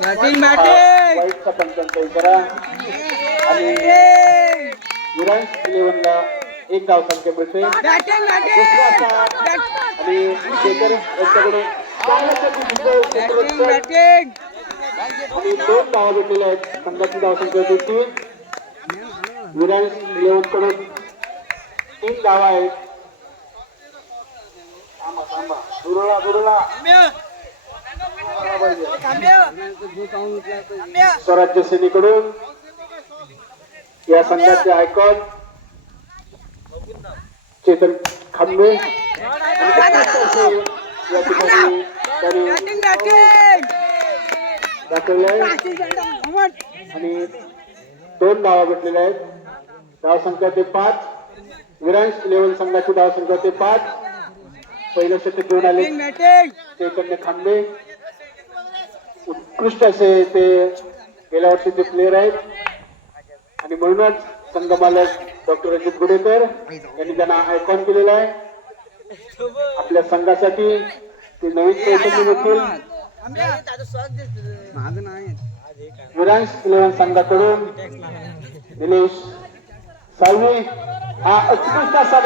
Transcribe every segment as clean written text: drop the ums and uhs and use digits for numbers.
Batting वाईटचा पंचांचा करा आणि विरांश 11ला एक धाव संख्या मिळते. आणि शेखर यांच्याकडून आणि 2 धावा भेटलेल्या आहेत. संघाची धाव संख्या होती 3. विरांश 11 कडून 3 धावा आहेत. स्वराज्य सेनेकडून या संघाचे आयकॉन चेतन खांबे या ठिकाणी दाखवले आणि 2 धावा भेटलेल्या आहेत. धाव संख्या ते 5. विरांश 11 संघाची धाव संख्या ते 5. पहिलं षटक घेऊन आले चैतन्य खांबे. उत्कृष्ट असे ते गेल्या वर्षीचे प्लेयर आहेत आणि म्हणूनच संघ मालक डॉक्टर अजित गुडेकर यांनी त्यांना आयकॉन केलेला आहे. आपल्या संघासाठी ते नवीन पैसे देखील विरांश 11 संघाकडून निलेश साळवी हा उत्कृष्ट असा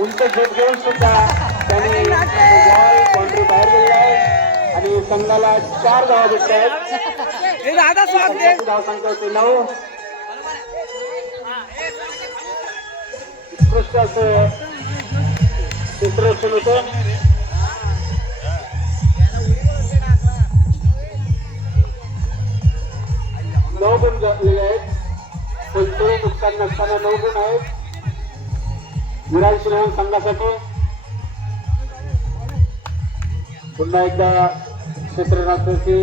उंच झेप घेऊन सुद्धा त्यांनी बॉल बाउंड्री बाहेर गेलेला आहे आणि संघाला 4 धावा भेटल्या आहेत. धाव संख्या होते 9. उत्कृष्ट असं क्षेत्ररक्षण होतं. 9 गुण जपलेले आहेत. कोणतेही नुकसान नसताना 9 गुण आहेत विरांश 11 संघासाठी. पुन्हा एकदा क्षेत्ररक्षणाची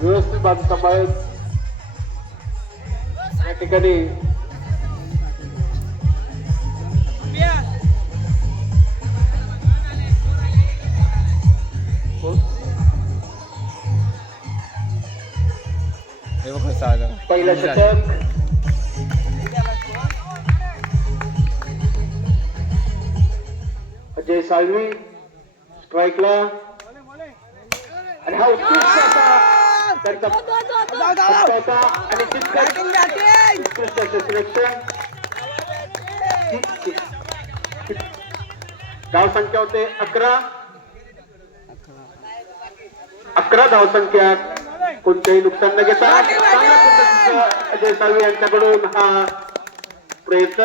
व्यवस्थित बाजू सांभाळत या ठिकाणी पहिलं षटक अजय साळवी स्ट्राईकला आणि हा उत्कृष्ट असा त्यांचा आणि उत्कृष्ट असे सिलेक्शन. धाव संख्या होते 11. 11 धाव संख्या कोणतेही नुकसान न घेता अजय साळवी यांच्याकडून हा प्रयत्न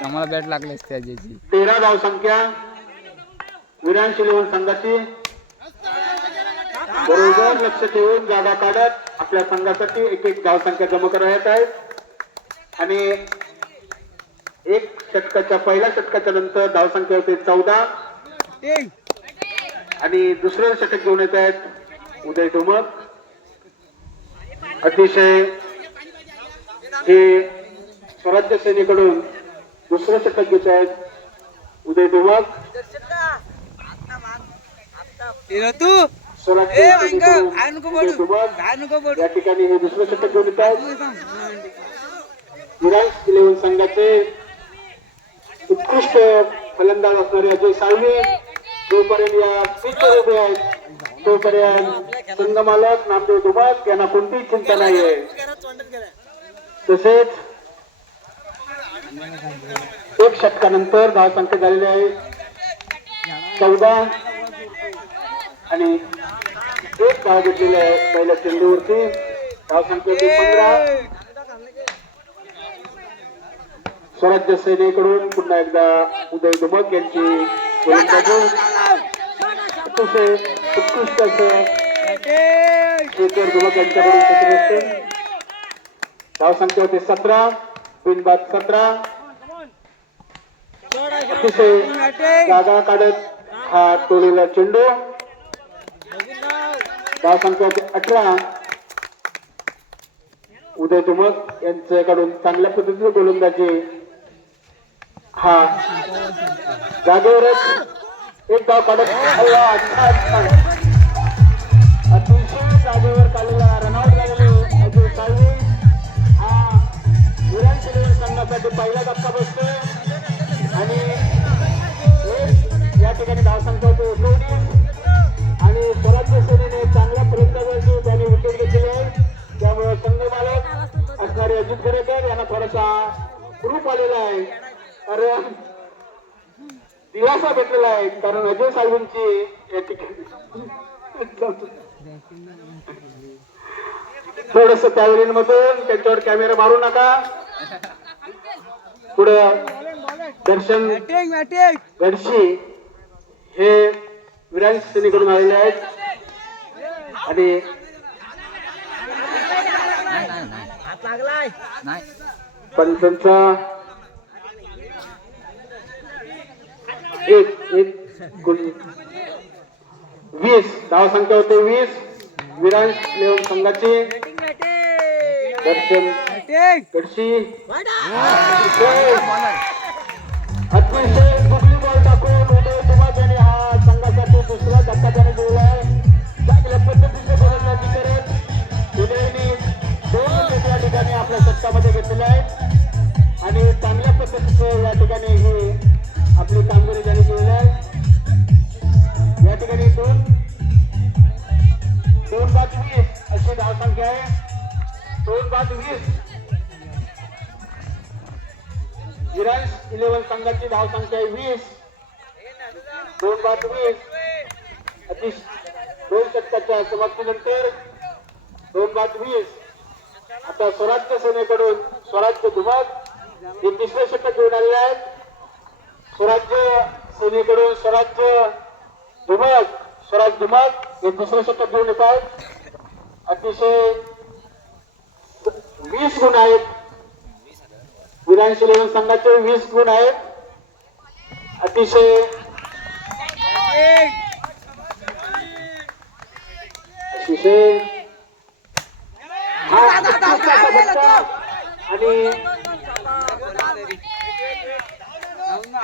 आम्हाला बॅट लागले असते अजयची. 13 धाव संख्या विरांश 11 संघाची. बरोबर लक्ष ठेवून जागा काढत आपल्या संघासाठी एक धाव संख्या जमा करण्यात आहेत आणि षटकाच्या पहिल्या षटकाच्या नंतर धाव संख्या होते 14 आणि दुसरं षटक घेऊन येत आहेत उदय ढोमक. अतिशय हे स्वराज्य सेनेकडून दुसरं षटक घेत आहेत उदय ढोमक. या ठिकाणी हे दुसरं षटक घेऊन येत आहेत. विरांश 11 संघाचे उत्कृष्ट फलंदाज असणारे अजय साळवी जोपर्यंत या स्पीचवर उभे आहेत तोपर्यंत संघ मालक नामदेव ढोमक यांना कोणतीही चिंता नाहीये. तसेच 1 षटकानंतर धाव संख्या झालेली आहे 14 आणि 1 धाव घेतलेली आहे पहिल्या चेंडूवरती. धाव संख्या 15. स्वराज्य सेनेकडून पुन्हा एकदा उदय ढोमक यांची अतिशय उत्कृष्ट असं शेखर ढोमक यांच्याकडून क्षेत्ररक्षण. धाव संख्या होते 17. बिनबाद 17. अतिशय जागा काढत हा टोळीला चेंडू. धाव संख्या होते 18. उदय ढोमक यांच्याकडून चांगल्या पद्धतीने गोलंदाजी. हा जागेवरच एक धाव काढत अतिशय जागेवर काढलेला रनआउट झालेले अजय साळवी. हा विरांश 11 संघासाठी पहिला धक्का बसतोय आणि आलेला आहे, कारण दिलासा भेटलेला आहे, कारण अजय साहेबांची या ठिकाणी थोडस त्यावेळी मधून त्यांच्यावर कॅमेरा मारू नका. पुढे दर्शन गडशी हे विरांज सेनेकडून आलेले आहेत आणि पण त्यांचा एक 20 धाव संख्या होते 20 विरांज लेवल संघाची. दर्शन गडशी अतिशय कुठली बॉल टाकून उदय कुमार यांनी हा संघासाठी दुसरा धक्का त्याने दिलाय. चांगल्या पद्धतीने गोलंदाजी करत उदयने 2 विकेट या ठिकाणी आपल्या षटकामध्ये घेतलेले आहेत आणि चांगल्या पद्धतीने या ठिकाणी ही आपली कामगिरी त्यांनी केलेली आहे. या ठिकाणी 2 बाद 20 अशी धावसंख्या आहे. 2 बाद 20 विरांज 11 संघाची धावसंख्या आहे 20. 2 बाद 20 अतिशय 2 षटकाच्या समाप्तीनंतर 2 बाद 20. आता स्वराज्य सेनेकडून स्वराज्य धुमाक हे तिसरे षटक घेऊन आलेले आहेत. स्वराज्य सेनेकडून स्वराज्य धुमाक हे तिसरे षटक घेऊन येत आहेत. अतिशय 20 गुण आहेत. विरांज 11 संघाचे 20 गुण आहेत. अतिशय आणि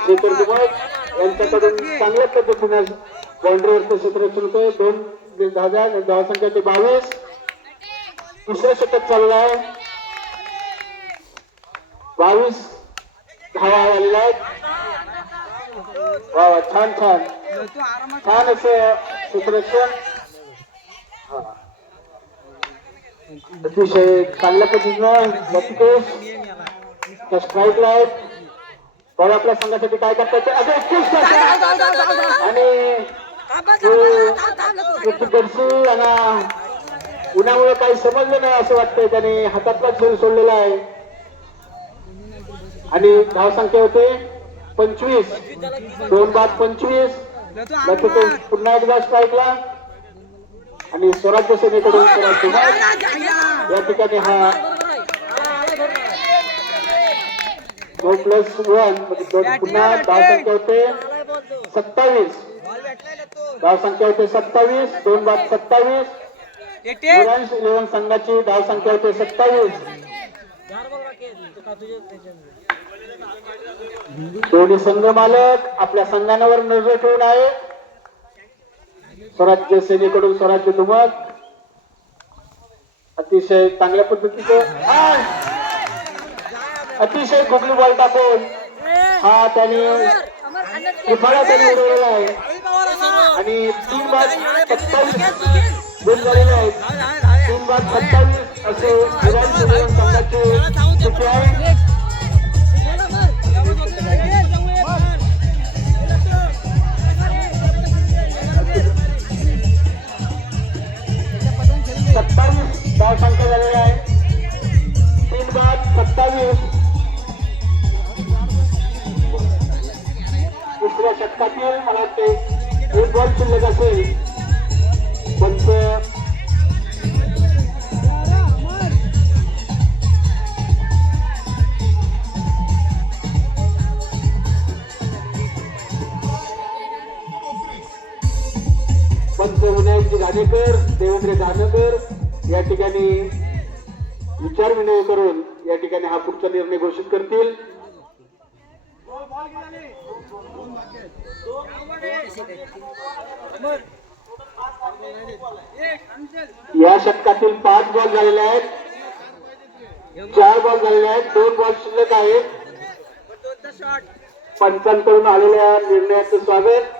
शेखर दुबक यांच्याकडून चांगल्या पद्धतीने बाउंड्रीवरचं क्षेत्ररक्षण होतंय. 2 धावसंख्या ते 22. तिसरं षटक चाललं आहे. 22 धावा आलेल्या आहेत. वा छान असं क्षेत्ररक्षण. अतिशय चांगल्या पद्धतीनं लतीश स्ट्राईकला आहेत. बॉल आपल्या संघासाठी काय करतात आणि गडशी यांना उन्हामुळे काही समजलं नाही असं वाटतंय. त्याने हातातला खेळ सोडलेला आहे आणि धावसंख्या होते 25. 2 बाद 25. लतीश पुन्हा एकदा स्ट्राईकला आणि स्वराज्य सेनेकडून या ठिकाणी हा 2+1 पुन्हा धावसंख्या होते 27. धावसंख्या होते 27. 2 बाद 27. विरांज 11 संघाची धावसंख्या होते 27. दोन्ही संघ मालक आपल्या संघांवर नजर ठेवून आहे. स्वराज्य सेनेकडून स्वराज्य धुमाक अतिशय चांगल्या पद्धतीचं अतिशय कुठली बॉल टाकून हा त्याने उडवलेला आहे आणि 3 बाद 27 गुण झालेले आहेत. 3 बाद 27 असे विरांज संघाची स्थिती आहे. धावसंख्या झालेला आहे 3 बाद 27. दुसऱ्या षटकातील मला वाटते 1 बॉल शिल्लक असेल. पंच विनायकजी घाणेकर देवेंद्र जानकर या ठिकाणी विचार विनिमय करून या ठिकाणी हा पुढचा निर्णय घोषित करतील. या षटकातील 5 बॉल झालेले आहेत. 4 बॉल झालेले आहेत. 2 बॉल शिल्लक आहेत. पंचांकडून आलेल्या निर्णयाचं स्वागत.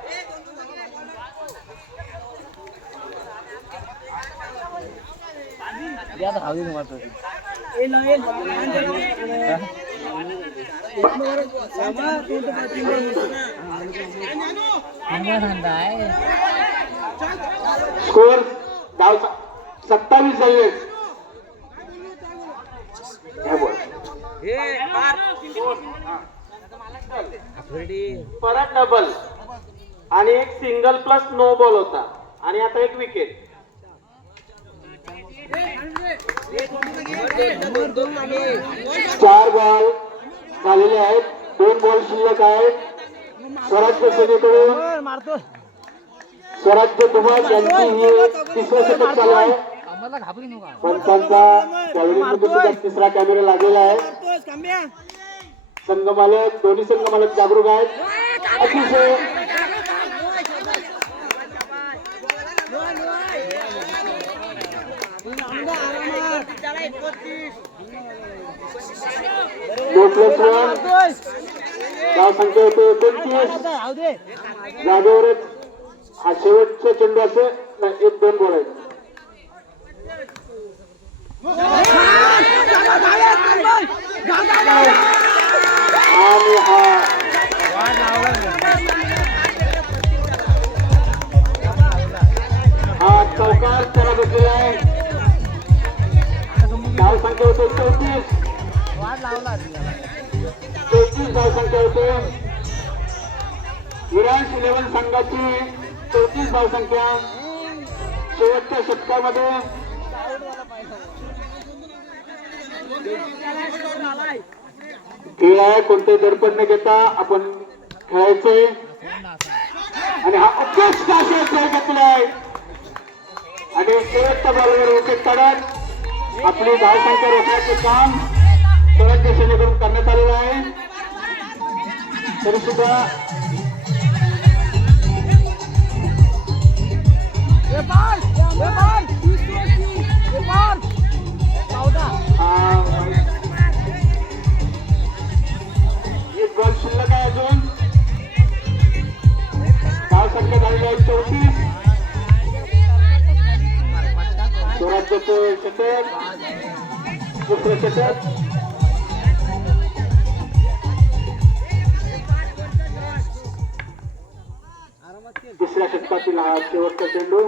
स्कोर धाव 27 झाले. परत डबल आणि एक सिंगल प्लस नो बॉल होता आणि आता एक विकेट. चार बॉल झालेले आहेत. 2 बॉल शिल्लक आहेत. स्वराज्य सेनेकडून स्वराज्य दुबक यांची ही तिसरं षटक चालू आहे. पंचांचा कॅमेऱ्यामध्ये सुद्धा तिसरा कॅमेरा लागलेला आहे. संघ मालक दोन्ही संघ मालक जागरूक आहेत. अतिशय धाव संख्या होते 29. जागेवरच हा शेवटचा चेंडू असेल. 1-2 गोल आहेत. आणि हा चौकार त्याला बसलेला आहे. धाव संख्या होते 34. 33 धाव संख्या होते. विरांश 11 संघाची 34 धाव संख्या. शेवटच्या षटकामध्ये खेळ आहे. कोणते दडपण न घेता आपण खेळायचंय. आणि हा उत्कृष्ट असा खेळ घेतला आहे. आणि शेवटच्या बॉलवर विकेट काढत आपली धाव संख्या रोखण्याचे काम स्वराज्य सेनेकडून करण्यात आलेलं आहे. तरी सुद्धा एक बॉल शिल्लक आहे अजून. धाव संख्या झालेली आहे 34. स्वराज्याचं षटक दुसरं षटक. तिसऱ्या षटकातील हा शेवटचा चेंडू.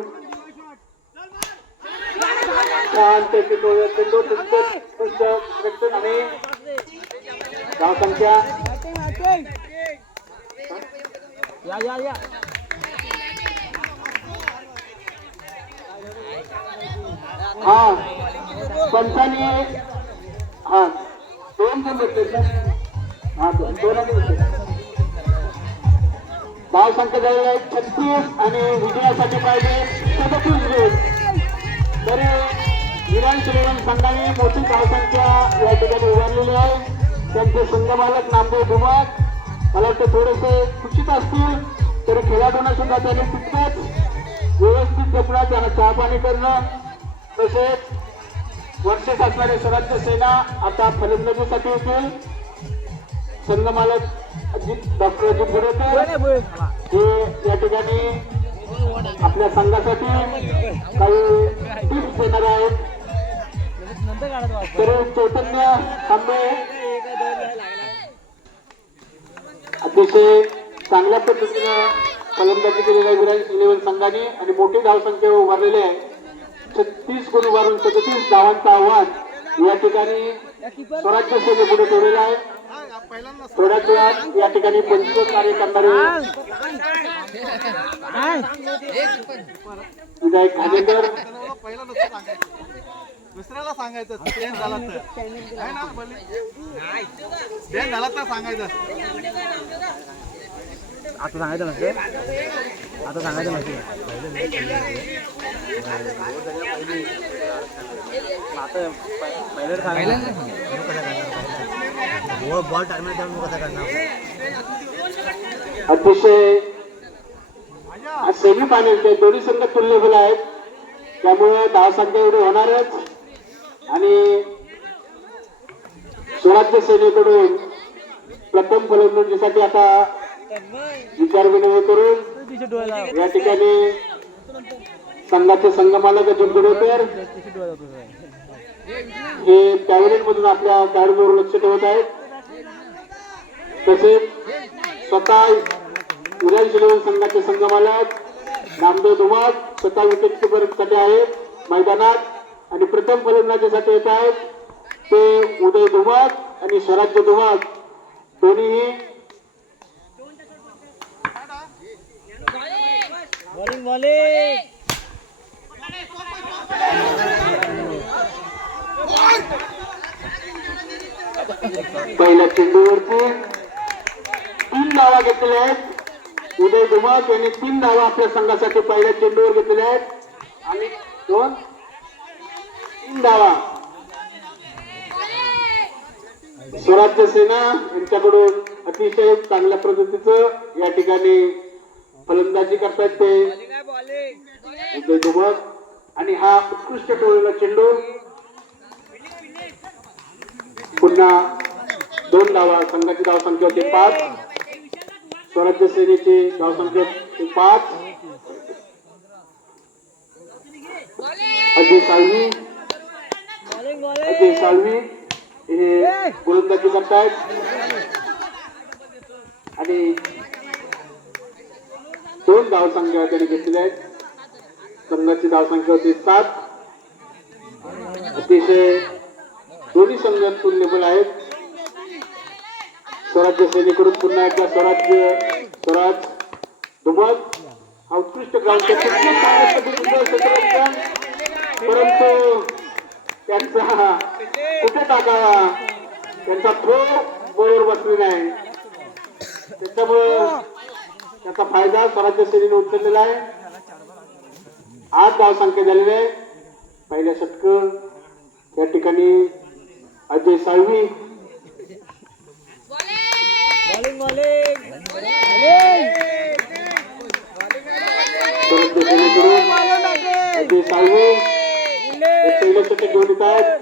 शांतपैकी तो चेंडू आणि धाव संख्या हा पंचाने हा 2 पण भेटले. हा 2 भेटले. धाव संख्या झालेली आहे 36 आणि विजयासाठी पाहिजे 37 गुण. तरी विरांश 11 संघाने मोठी धाव संख्या या ठिकाणी उभारलेली आहे. त्यांचे संघ मालक नामदेव दुमाक मला वाटतं थोडेसे खुशीत असतील. तरी खेळाडूंना सुद्धा त्यांनी तितकंच व्यवस्थित जपणं, त्यांना चहा पाणी करणं. तसेच वर्षेस असणारे स्वराज्य सेना आता फलंदाजीसाठी येतील. संघ मालक डॉक्टर अजित गुडेकर हे या ठिकाणी आपल्या संघासाठी काही टिप्स देणार आहेत. तर चैतन्य तांबे अतिशय चांगल्या पद्धतीनं फलंदाजी केलेल्या विरांश 11 संघाने आणि मोठी धावसंख्या उभारलेली आहे. 36 गुण उभारून 37 धावांचं आव्हान या ठिकाणी स्वराज्य सेनेपुढे ठेवलेलं आहे. थोड्याच वेळात या ठिकाणी पंचवीस कार्य करणारे विधायक खानेकर दुसऱ्याला सांगायचं स्टँड झाला तर सांगायचं. आता सांगायचं नसते. आता सांगायचं नसते. आता पहिले सांगायचं बॉल टाकणार त्यामुळे कसं करणार. अतिशय सेमी फायनलचे दोन्ही संघ तुल्यबल आहेत. त्यामुळे धाव संख्या एवढी होणारच. आणि स्वराज्य सेनेकडून प्रथम फलंदाजीसाठी आता विचार विनिमय करून या ठिकाणी संघाचे संघमालक अजित गुडेकर हे पॅव्हलियन मधून आपल्या खेळाडूंवर लक्ष ठेवत आहेत. तसेच स्वतः विरांश इलेव्हन संघाचे संघमालक नामदेव धुमाळ स्वतः विकेट किपर साठी आहेत मैदानात आणि प्रथम फलंदाजीसाठी येत आहेत ते उदय धुमाळ आणि स्वराज्य धुमाळ दोन्हीही बॉलिंग बॉलिंग पहिल्या चेंडूवरती 3 धावा घेतलेल्या आहेत उदय धुमाळ यांनी 3 धावा आपल्या संघासाठी पहिल्या चेंडूवर घेतलेल्या आहेत आणि 3 धावा स्वराज्य सेना यांच्याकडून अतिशय चांगल्या पद्धतीचं या ठिकाणी फलंदाजी करतात ते उदय धुमाळ आणि हा उत्कृष्ट टोळलेला चेंडू पुन्हा 2 धावा संघाची धावसंख्या होती 5 स्वराज्य सेनेची धावसंख्या 5 अजय साळवी हे गोलंदाजी करतायत आणि 2 धावसंख्या त्यांनी घेतलेल्या आहेत संघाची धावसंख्या होती 7 अतिशय दोन्ही संघ तुल्यबल आहेत स्वराज्य सेनेकडून पुन्हा एकदा स्वराज धुमाळ हा उत्कृष्ट ग्राउंड परंतु त्यांचा कुठे टाकावा त्यांचा थ्रो बरोबर बसली नाही त्याच्यामुळे त्याचा फायदा स्वराज्य सेनेने उचललेला आहे 8 धावसंख्या झालेली आहे पहिल्या षटक या ठिकाणी अजय साळवी बॉलिंग बॉलिंग स्वराज्य सेनेकडून अजय साळवी पहिलं षटक घेऊन येत आहेत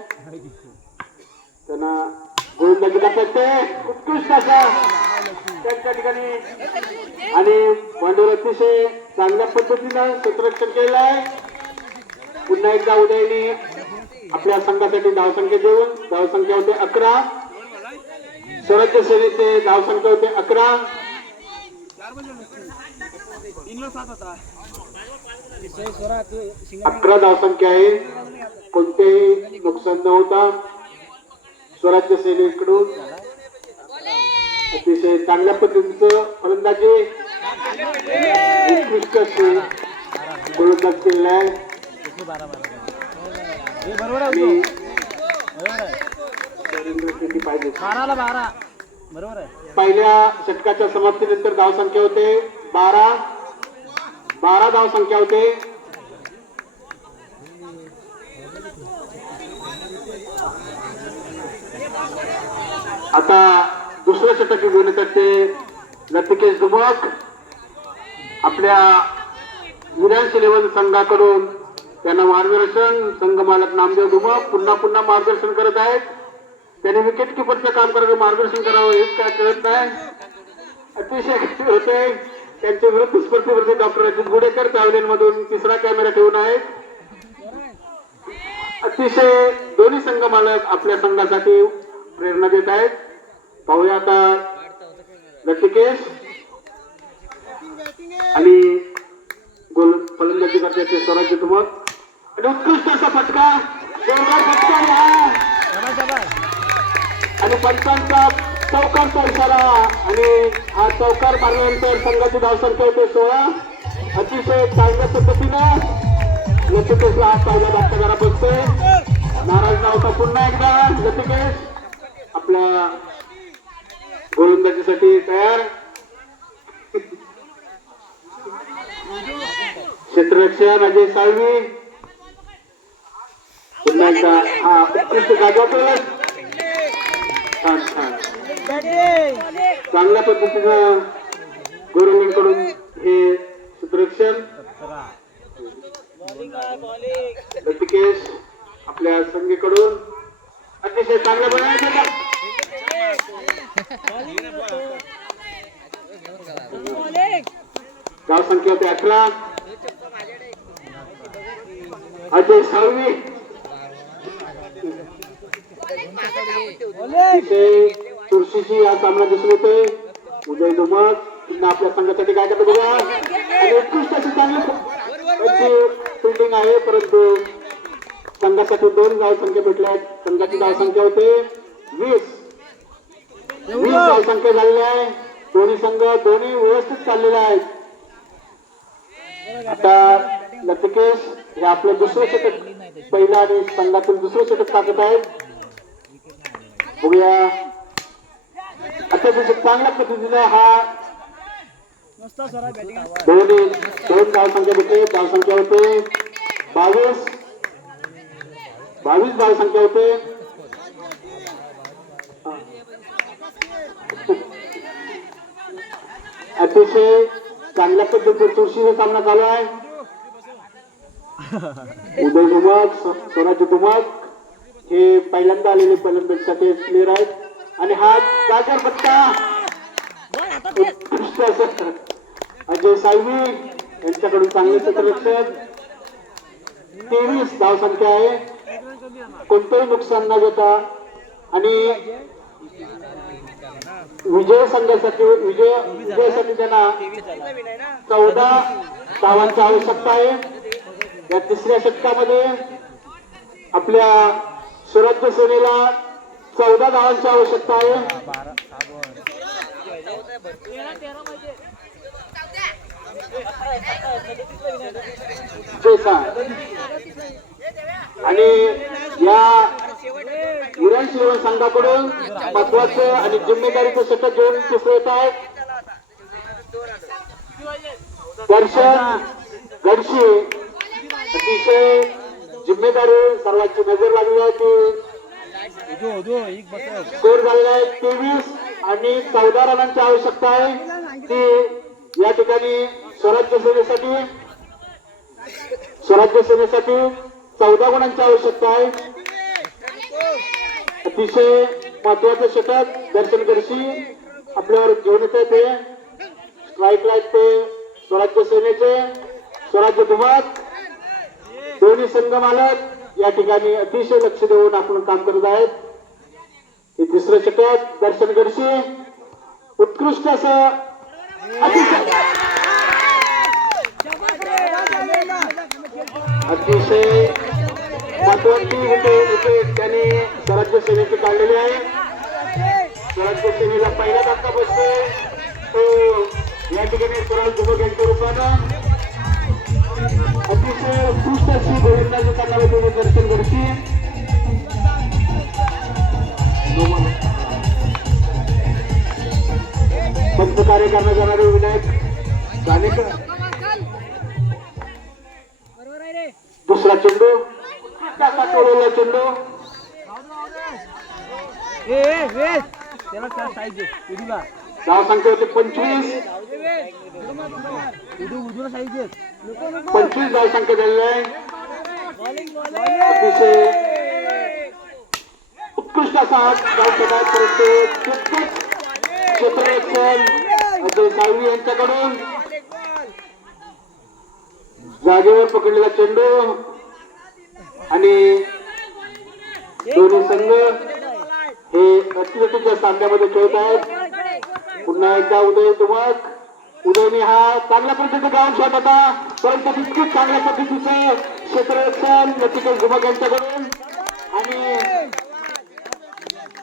त्यांना गोलंदाजी करतात ते उत्कृष्ट असा त्यांच्या ठिकाणी आणि भांडवल अतिशय चांगल्या पद्धतीनं क्षेत्ररक्षण केलेलं आहे पुन्हा एकदा उदयने आपल्या संघासाठी धावसंख्या देऊन धावसंख्या होते 11 स्वराज्य सेनेचे धावसंख्या होते 11 11 धावसंख्या आहे कोणतेही नुकसान न होता स्वराज्य सेनेकडून अतिशय चांगल्या पद्धतीचं फलंदाजी उत्कृष्ट असे गोलंदाज केलेला आहे बरोबर आहे पाहिजे 12 बरोबर आहे पहिल्या षटकाच्या समाप्तीनंतर धावसंख्या होते 12 धावसंख्या होते आता दुसरं षटक घेऊन येतात ते लतिकेश धुमाळ आपल्या विरांश इलेव्हन संघाकडून त्यांना मार्गदर्शन संघ मालक नामदेव धुमाळ पुन्हा मार्गदर्शन करत आहेत त्यांनी विकेट किपरचं काम करावं मार्गदर्शन करावं हेच काय कळत नाही अतिशय होते त्यांच्या विरुद्ध स्पर्धेवरती डॉक्टर अजित गुडेकर ट्रॅव्हलिंग मधून 3रा कॅमेरा ठेवून आहेत अतिशय दोन्ही संघ मालक आपल्या संघासाठी प्रेरणा देत आहेत पाहूया आता लतिकेश आणि गोल फलंदाजी करण्याचे स्वराज्य धुमाळ आणि उत्कृष्ट असा फटका जोरदार फटका आणि पंचांचा चौकारचा इशारा आणि हा चौकार मारल्यानंतर संघाची धावसंख्या होते 16 अतिशय चांगल्या पद्धतीनं लतिकेशला हा पहिला धक्का बसतोय नाराज नव्हता पुन्हा एकदा लतिकेश आपल्या गोलंदाजीसाठी तयार क्षेत्ररक्षण अजय साळवी पुन्हा एकदा हा उत्कृष्ट गाजवतोय छान चांगल्या पद्धतीनं गोरंगकडून हे क्षेत्ररक्षण लतिकेश आपल्या संघीकडून अतिशय चांगल्या बनायचं धाव संख्या होते 11 अजय साळवी तुळशीची हा सामना दिसून येतोय. उदय धुमक पुन्हा आपल्या संघासाठी काय करतो बघा. आणि उत्कृष्ट अशी चांगली फिल्डिंग आहे, परंतु संघासाठी 2 धाव संख्या भेटल्या आहेत. संघाची धाव संख्या होते 20 धाव संख्या झालेली आहे. दोन्ही संघ व्यवस्थित चाललेले आहेत. आता लतिकेश हे आपलं दुसरं षटक पहिलं आणि संघातील दुसरं षटक टाकत आहेत. बघूया अतिशय चांगल्या पद्धतीने हा दोन धाव संख्या भेटते. धाव संख्या होते 22 धाव संख्या होते. अतिशय चांगल्या पद्धतीने तुळशीचा सामना चालू आहे. उदय धुमक स्वराज्य धुमक हे पहिल्यांदा आलेले फलंदाजीसाठी प्लेअर आहेत. आणि हा गाजर बत्ता उत्कृष्ट असं अजय साळवी यांच्याकडून चांगले क्षेत्ररक्षक. 23 धाव संख्या आहे. कोणतंही नुकसान न घेता आणि विजयासाठी त्यांना 14 धावांची आवश्यकता आहे. या तिसऱ्या षटकामध्ये आपल्या स्वराज्य सेनेला 14 धावांची आवश्यकता आहे. आणि या विरांश लेवल संघाकडून महत्वाचं आणि जिम्मेदारीचं षटक घेऊन तिसरं येत आहे दर्शन गडशी. अतिशय जिम्मेदारी सर्वांची नजर लागली आहे ती स्कोर झालेला आहे 23 आणि 14 रनांची आवश्यकता आहे. ती या ठिकाणी स्वराज्य सेनेसाठी 14 गुणांची आवश्यकता आहे. अतिशय महत्वाचं षटक दर्शन गडशी आपल्यावर घेऊन येत ते स्ट्राईकला आहेत ते स्वराज्य सेनेचे स्वराज्य धुमक. दोन्ही संघ मालक या ठिकाणी अतिशय लक्ष देऊन आपण काम करत आहेत. हे तिसरं षटक दर्शन गडशी उत्कृष्ट असं अतिशय महत्वाची विकेट त्याने स्वराज्य सेनेची काढलेली आहे. स्वराज्य सेनेला पहिला धक्का बसतो तो या ठिकाणी स्वराज धुमक यांच्या रूपानं अतिशय उत्कृष्ट अशी गोलंदाजी करणारे दर्शन गडशी. पंच कार्य करण्यात जाणारे विनायक जानेकर. दुसरा चेंडू टोळलेला चेंडू धाव संख्या होते 25 धाव संख्या झालेली आहे. अतिशय उत्कृष्ट असा धाव सदा परंतु क्षेत्ररक्षण अजय साळवी यांच्याकडून जागेवर पकडलेला चेंडू आणि दोन्ही संघ हे अथलेटिकच्या सामन्यामध्ये खेळत आहेत. पुन्हा एकदा उदय धुमक उदयने हा चांगल्या पद्धतीचा ग्राउंड शॉट होता परंतु तितकीच चांगल्या पद्धतीचं क्षेत्ररक्षण लतिकेश धुमक यांच्याकडून आणि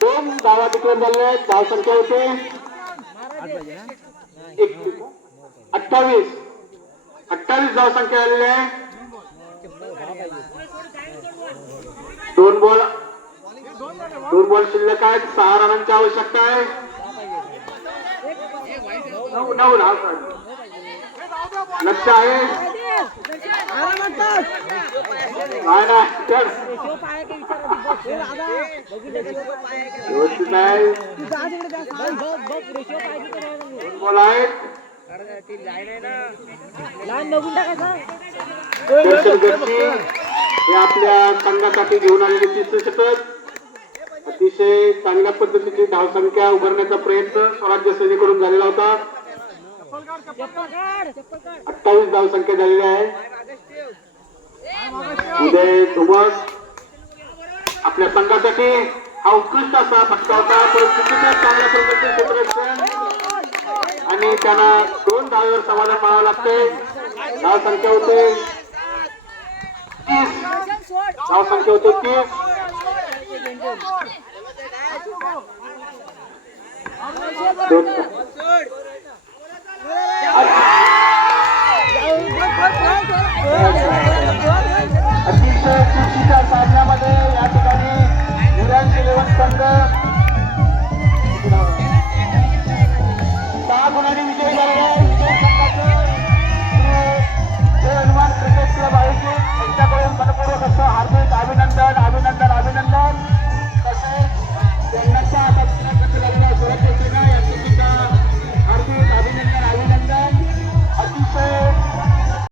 2 धावा विक्रम झाले आहेत. धाव संख्या होते 28 धाव संख्या आलेली आहे. 2 बॉल शिल्लक आहेत. 6 रनांची आवश्यकता आहे. 9 लक्ष आहे व्यवस्थित आहे. 2 बॉल आहेत. दर्शन गडशी हे आपल्या संघासाठी घेऊन आलेले तिसरे षटक. अतिशय चांगल्या पद्धतीची धावसंख्या उभारण्याचा प्रयत्न स्वराज्य सेनेकडून झालेला होता. 28 धावसंख्या झालेली आहे. उदय धुमक आपल्या संघासाठी हा उत्कृष्ट असा फटका होता, परंतु खूपच चांगल्या प्रकारचे क्षेत्ररक्षण आणि त्यांना 2 धावेवर समाधान मानावं लागते. धाव संख्या होते 30. धाव संख्या होते 30. दोन